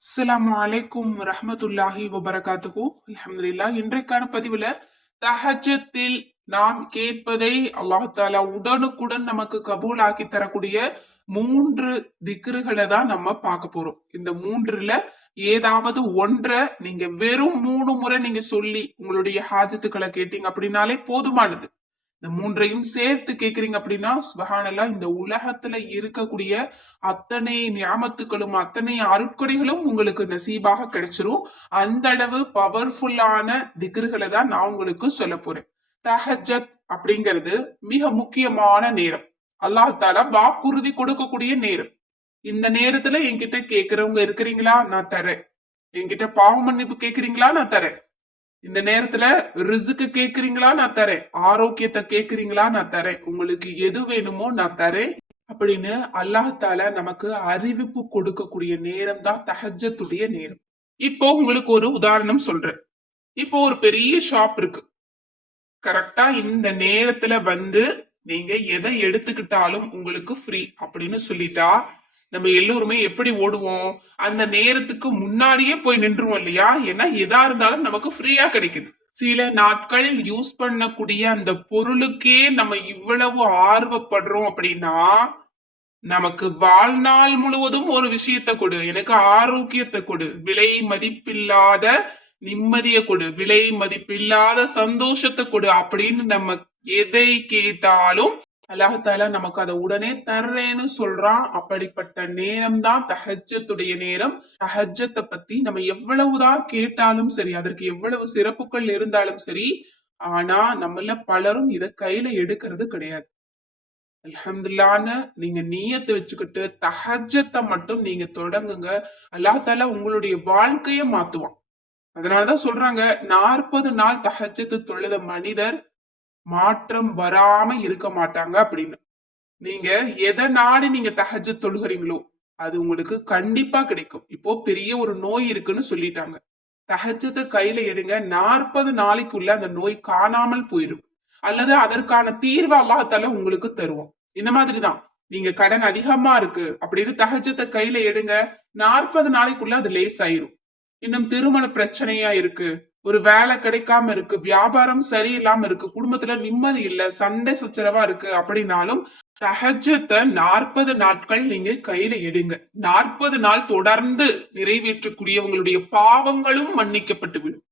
அஸ்லாம் அலைக்கும் ரஹமத்துல்லாஹி வபரகாத்துகு அலமதுல்லா இன்றைக்கான பதிவுல தஹஜத்தில் நாம் கேட்பதை அல்லாஹ் தாலா உடனுக்குடன் நமக்கு கபூல் ஆக்கி தரக்கூடிய மூன்று திக்ருகளை தான் நம்ம பார்க்க போறோம். இந்த மூன்றுல ஏதாவது ஒன்றை நீங்க வெறும் மூணு முறை நீங்க சொல்லி உங்களுடைய ஹாஜத்துக்களை கேட்டீங்க அப்படின்னாலே போதுமானது. இந்த மூன்றையும் சேர்த்து கேக்குறீங்க அப்படின்னா சுபஹானல்லா இந்த உலகத்துல இருக்கக்கூடிய அத்தனை ஞாபத்துக்களும் அத்தனை அருட்கொடைகளும் உங்களுக்கு நசீபாக கிடைச்சிரும். அந்த அளவு பவர்ஃபுல்லான திக்ருகளை தான் நான் உங்களுக்கு சொல்ல போறேன். தஹஜத் அப்படிங்கிறது மிக முக்கியமான நேரம். அல்லாஹ் தாலா வாக்குறுதி கொடுக்கக்கூடிய நேரம். இந்த நேரத்துல என்கிட்ட கேக்குறவங்க இருக்கிறீங்களா? நான் தரேன் என்கிட்ட பாவ மன்னிப்பு கேக்குறீங்களா? நான் தரேன் இந்த நேரத்துல ரிசுக்கு கேக்குறீங்களா? நான் தரேன். ஆரோக்கியத்தை கேக்குறீங்களா? நான் தரேன். உங்களுக்கு எது வேணுமோ நான் தரேன். அப்படின்னு அல்லாஹால நமக்கு அறிவிப்பு கொடுக்கக்கூடிய நேரம் தான் தஹஜத்துடைய நேரம். இப்போ உங்களுக்கு ஒரு உதாரணம் சொல்றேன். இப்போ ஒரு பெரிய ஷாப் இருக்கு. கரெக்டா இந்த நேரத்துல வந்து நீங்க எதை எடுத்துக்கிட்டாலும் உங்களுக்கு ஃப்ரீ அப்படின்னு சொல்லிட்டா நம்ம எல்லோருமே எப்படி ஓடுவோம்? அந்த நேரத்துக்கு முன்னாடியே போய் நின்றுவோம் இல்லையா? ஏன்னா எதா இருந்தாலும் நமக்கு ஃப்ரீயா கிடைக்குது. சில நாட்கள் யூஸ் பண்ணக்கூடிய அந்த பொருளுக்கே நம்ம இவ்வளவு ஆர்வப்படுறோம் அப்படின்னா நமக்கு வாழ்நாள் முழுவதும் ஒரு விஷயத்தை கொடு. எனக்கு ஆரோக்கியத்தை கொடு. விலை மதிப்பில்லாத நிம்மதியை கொடு. விலை மதிப்பில்லாத சந்தோஷத்தை கொடு அப்படின்னு நம்ம எதை கேட்டாலும் அல்லாஹால நமக்கு அதை உடனே தர்றேன்னு சொல்றான். அப்படிப்பட்ட நேரம் தான் தஹஜத்துடைய நேரம். தஹஜத்தை பத்தி நம்ம எவ்வளவுதான் கேட்டாலும் சரி அதற்கு எவ்வளவு சிறப்புகள் இருந்தாலும் சரி ஆனா நம்மள பலரும் இத கையில எடுக்கிறது கிடையாது. அல்ஹம்துல்லான்னு நீங்க நீயத்தை வச்சுக்கிட்டு தஹஜத்தை மட்டும் நீங்க தொடங்குங்க. அல்லாஹால தாலா உங்களுடைய வாழ்க்கைய மாத்துவான். அதனாலதான் சொல்றாங்க நாற்பது நாள் தஹஜத்து தொழுத மனிதர் மாற்றம் வராம இருக்க மாட்டாங்க அப்படின்னு. நீங்க எதை நாடி நீங்க தகஜ தொழுகிறீங்களோ அது உங்களுக்கு கண்டிப்பா கிடைக்கும். இப்போ பெரிய ஒரு நோய் இருக்குன்னு சொல்லிட்டாங்க. தஹஜத்தை கையில எடுங்க நாற்பது நாளைக்குள்ள அந்த நோய் காணாமல் போயிடும் அல்லது அதற்கான தீர்வு அல்லாஹால உங்களுக்கு தருவோம் இந்த மாதிரிதான். நீங்க கடன் அதிகமா இருக்கு அப்படின்னு தஹஜத்தை கையில எடுங்க நாற்பது நாளைக்குள்ள அது லேஸ் ஆயிரும் இன்னும் திருமண பிரச்சனையா இருக்கு. ஒரு வேலை கிடைக்காம இருக்கு வியாபாரம் சரியில்லாம இருக்கு குடும்பத்துல நிம்மதி இல்ல சண்டை சச்சரவா இருக்கு அப்படின்னாலும் சஹஜத்தை நாற்பது நாட்கள் நீங்க கையில எடுங்க. நாற்பது நாள் தொடர்ந்து நிறைவேற்றக்கூடியவங்களுடைய பாவங்களும் மன்னிக்கப்பட்டு விடும்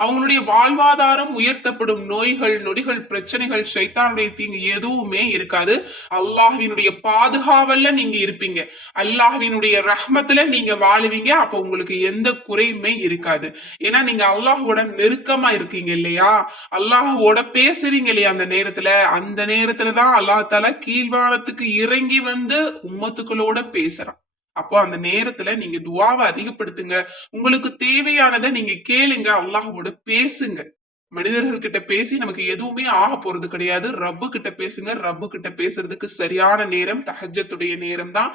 அவங்களுடைய வாழ்வாதாரம் உயர்த்தப்படும் நோய்கள் நொடிகள் பிரச்சனைகள் சைத்தானுடைய தீங்கு எதுவுமே இருக்காது. அல்லாஹ்வினுடைய பாதுகாவல்ல நீங்க இருப்பீங்க. அல்லாஹ்வினுடைய ரஹ்மத்துல நீங்க வாழுவீங்க. அப்ப உங்களுக்கு எந்த குறையுமே இருக்காது. ஏன்னா நீங்க அல்லாஹோட நெருக்கமா இருக்கீங்க இல்லையா? அல்லாஹோட பேசுறீங்க இல்லையா அந்த நேரத்துல? அந்த நேரத்துலதான் அல்லாஹ் தால கீழ்வானத்துக்கு இறங்கி வந்து உம்மத்துக்களோட பேசுறான். அப்போ அந்த நேரத்துல நீங்க துவாவை அதிகப்படுத்துங்க. உங்களுக்கு தேவையானதை நீங்க கேளுங்க. அல்லாஹோட பேசுங்க. மனிதர்கள் கிட்ட பேசி நமக்கு எதுவுமே ஆக போறது கிடையாது. ரப்பு கிட்ட பேசுங்க. ரப்பு கிட்ட பேசுறதுக்கு சரியான நேரம் தஹஜத்துடைய நேரம் தான்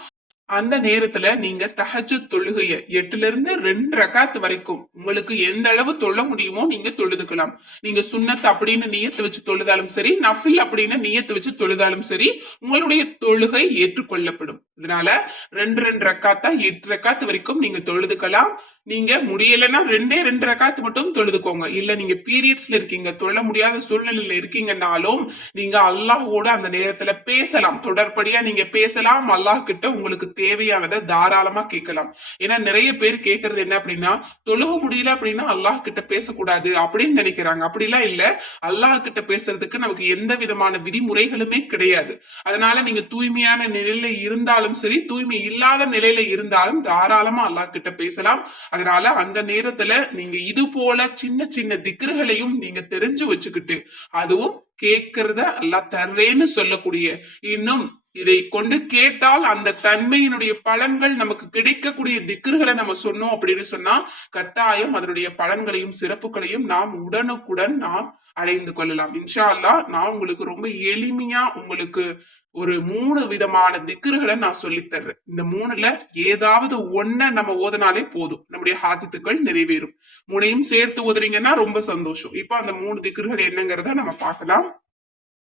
அந்த நேரத்துல நீங்க தஹஜ தொழுகைய எட்டுல இருந்து ரெண்டு ரகாத்து வரைக்கும் உங்களுக்கு எந்த அளவு தொழ முடியுமோ நீங்க தொழுதுக்கலாம். நீங்க சுண்ணத் அப்படின்னு நீயத்து வச்சு தொழுதாலும் சரி நஃபில் அப்படின்னு நீயத்து வச்சு தொழுதாலும் சரி உங்களுடைய தொழுகை ஏற்றுக்கொள்ளப்படும். இதனால ரெண்டு ரெண்டு ரக்காத்தா எட்டு ரக்காத்து வரைக்கும் நீங்க தொழுதுக்கலாம். நீங்க முடியலைன்னா ரெண்டே ரெண்டு ரக்காத்து மட்டும் தொழுதுக்கோங்க. இல்ல நீங்க பீரியட்ஸ்ல இருக்கீங்க தொழ முடியாத சூழ்நிலையில இருக்கீங்கன்னாலும் நீங்க அல்லாஹோட அந்த நேரத்துல பேசலாம். தொடர்படியா நீங்க பேசலாம். அல்லாஹ் கிட்ட உங்களுக்கு தேவையானதை தாராளமா கேட்கலாம். ஏன்னா நிறைய பேர் கேட்கறது என்ன அப்படின்னா தொழுக முடியல அப்படின்னா அல்லாஹ் கிட்ட பேசக்கூடாது அப்படின்னு நினைக்கிறாங்க. அப்படிலாம் இல்ல. அல்லாஹ் கிட்ட பேசுறதுக்கு நமக்கு எந்த விதமான விதிமுறைகளுமே கிடையாது. அதனால நீங்க தூய்மையான நிலையில இருந்தாலும் சரி தூய்மை இல்லாத நிலையில இருந்தாலும் தாராளமா அல்லாஹ் கிட்ட பேசலாம். அதனால அந்த நேரத்துல நீங்க இது போல சின்ன சின்ன திக்ருகளையும் நீங்க தெரிஞ்சு வச்சுக்கிட்டு அதுவும் கேட்கறத எல்லாம் தர்றேன்னு சொல்லக்கூடிய இன்னும் இதை கொண்டு கேட்டால் அந்த தன்மையினுடைய பலன்கள் நமக்கு கிடைக்கக்கூடிய திக்குகளை நம்ம சொன்னோம் அப்படின்னு சொன்னா கட்டாயம் அதனுடைய பலன்களையும் சிறப்புகளையும் நாம் உடனுக்குடன் நாம் அடைந்து கொள்ளலாம். இன்ஷா அல்லாஹ் நான் உங்களுக்கு ரொம்ப எளிமையா உங்களுக்கு ஒரு மூணு விதமான திக்ருகளை நான் சொல்லித் தர்றேன் இந்த மூணுல ஏதாவது ஒன்ன நம்ம ஓதனாலே போதும். நம்முடைய ஹாஜத்துக்கள் நிறைவேறும். மூணையும் சேர்த்து ஓதுறீங்கன்னா ரொம்ப சந்தோஷம். இப்போ அந்த மூணு திக்ருகள் என்னங்கிறத நம்ம பார்க்கலாம்.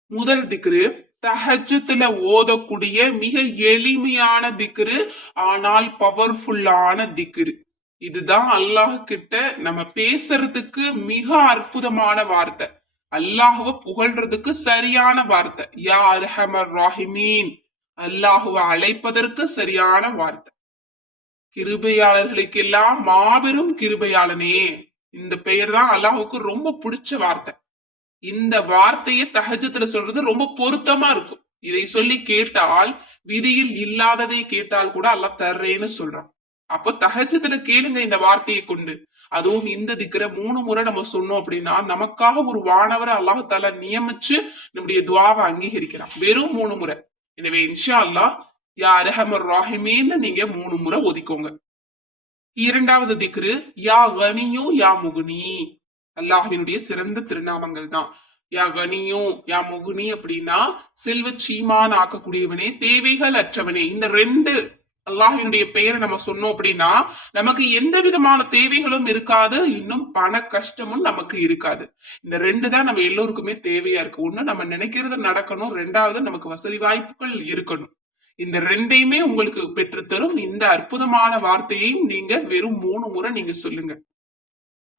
முதல் திக்ரு தஹஜத்துல ஓதக்கூடிய மிக எளிமையான திக்ரு ஆனால் பவர்ஃபுல்லான திக்ரு. இதுதான் அல்லாஹ் கிட்ட நம்ம பேசுறதுக்கு மிக அற்புதமான வார்த்தை. அல்லாஹுவ புகழ்றதுக்கு சரியான வார்த்தை. யா அர்ஹமர் ராஹிமீன். அல்லாஹுவ அழைப்பதற்கு சரியான வார்த்தை. கிருபையாளர்களுக்கெல்லாம் மாபெரும் கிருபையாளனே. இந்த பெயர் தான் அல்லாஹுக்கு ரொம்ப பிடிச்ச வார்த்தை. இந்த வார்த்தையை தஹஜத்துல சொல்றது ரொம்ப பொருத்தமா இருக்கும். இதை சொல்லி கேட்டால் விதியில் இல்லாததை கேட்டால் கூட அல்லாஹ் தர்றேன்னு சொல்றான். அப்போ தகஜத்துல கேளுங்க இந்த வார்த்தையை கொண்டு. அதுவும் இந்த திக்கிற மூணு முறை நம்ம சொன்னோம் அப்படின்னா நமக்காக ஒரு வானவரை அல்லாஹால நியமிச்சு நம்முடைய துவாவை அங்கீகரிக்கிறான். வெறும் மூணு முறை. எனவே இன்ஷா அல்லாஹ் யா ரஹமர் ராஹிமேன்னு நீங்க மூணு முறை ஒதுக்கோங்க. இரண்டாவது திக்ரு யா வனியோ யா முகுனி. அல்லாஹினுடைய சிறந்த திருநாமங்கள் தான். யா கனியு யா முகுனி அப்படின்னா செல்வ சீமான் ஆக்கக்கூடியவனே தேவைகள் அற்றவனே. இந்த ரெண்டு அல்லாஹினுடைய பெயரை நம்ம சொன்னோம் அப்படின்னா நமக்கு எந்த விதமான தேவைகளும் இருக்காது இன்னும் பண கஷ்டமும் நமக்கு இருக்காது. இந்த ரெண்டு தான் நம்ம எல்லோருக்குமே தேவையா இருக்கு. ஒண்ணு நம்ம நினைக்கிறது நடக்கணும். ரெண்டாவது நமக்கு வசதி வாய்ப்புகள் இருக்கணும். இந்த ரெண்டையுமே உங்களுக்கு பெற்றுத்தரும். இந்த அற்புதமான வார்த்தையையும் நீங்க வெறும் மூணு முறை நீங்க சொல்லுங்க.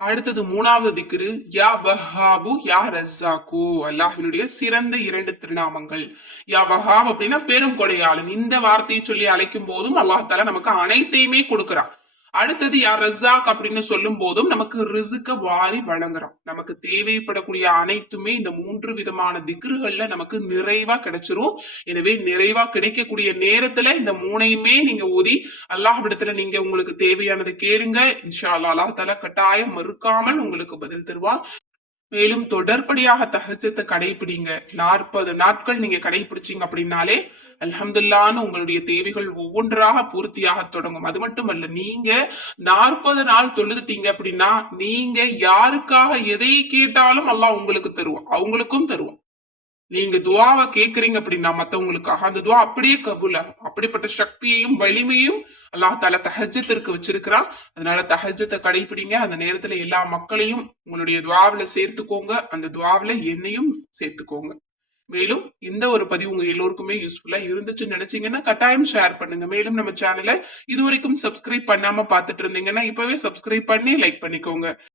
அடுத்தது மூணாவது திக்ரு யா வஹாபு யா ரஸாக்கு அல்லாஹினுடைய சிறந்த இரண்டு திருநாமங்கள். யா வஹாப் அப்படின்னா பெரும் கொடையாளன். இந்த வார்த்தையை சொல்லி அழைக்கும் போதும் அல்லாஹ் தாலா நமக்கு அனைத்தையுமே கொடுக்கிறான். அடுத்தது யார்? ரசாக் அப்படின்னு சொல்லும் போதும் நமக்கு ரிசுக்க வாரி வழங்குறான் நமக்கு தேவைப்படக்கூடிய அனைத்துமே இந்த மூன்று விதமான திக்ருகள்ல நமக்கு நிறைவா கிடைச்சிரும். எனவே நிறைவா கிடைக்கக்கூடிய நேரத்துல இந்த மூணையுமே நீங்க ஓதி அல்லாஹ்விடத்துல நீங்க உங்களுக்கு தேவையானதை கேளுங்க. இன்ஷா அல்லாஹ் அல்லாஹால கட்டாயம் மறுக்காமல் உங்களுக்கு பதில் தருவா மேலும் தொடர்படியாக தகச்சத்தை கடைபிடிங்க நாற்பது நாட்கள் நீங்க கடைபிடிச்சீங்க அப்படின்னாலே அல்ஹம்துல்லான்னு உங்களுடைய தேவைகள் ஒவ்வொன்றாக பூர்த்தியாக தொடங்கும். அது மட்டுமல்ல நீங்க நாற்பது நாள் தொழுதுட்டீங்க அப்படின்னா நீங்க யாருக்காக எதை கேட்டாலும் அல்லாஹ் உங்களுக்கு தருவோம் அவங்களுக்கும் தருவோம் நீங்க துவாவை கேட்கறீங்க அப்படின்னா மத்தவங்களுக்காக அந்த துவா அப்படியே கபூல். ஆகும் அப்படிப்பட்ட சக்தியையும் வலிமையும் அல்லாஹ் தால தஹஜத்திற்கு வச்சிருக்கிறான் அதனால தஹஜத்தை கடைபிடிங்க. அந்த நேரத்துல எல்லா மக்களையும் உங்களுடைய துவாவில சேர்த்துக்கோங்க. அந்த துவாவில என்னையும் சேர்த்துக்கோங்க. மேலும் இந்த ஒரு பதிவு உங்க எல்லோருக்குமே யூஸ்ஃபுல்லா இருந்துச்சுன்னு நினைச்சீங்கன்னா கட்டாயம் ஷேர் பண்ணுங்க. மேலும் நம்ம சேனலை இது வரைக்கும் சப்ஸ்கிரைப் பண்ணாம பார்த்துட்டு இருந்தீங்கன்னா இப்பவே சப்ஸ்கிரைப் பண்ணி லைக் பண்ணிக்கோங்க.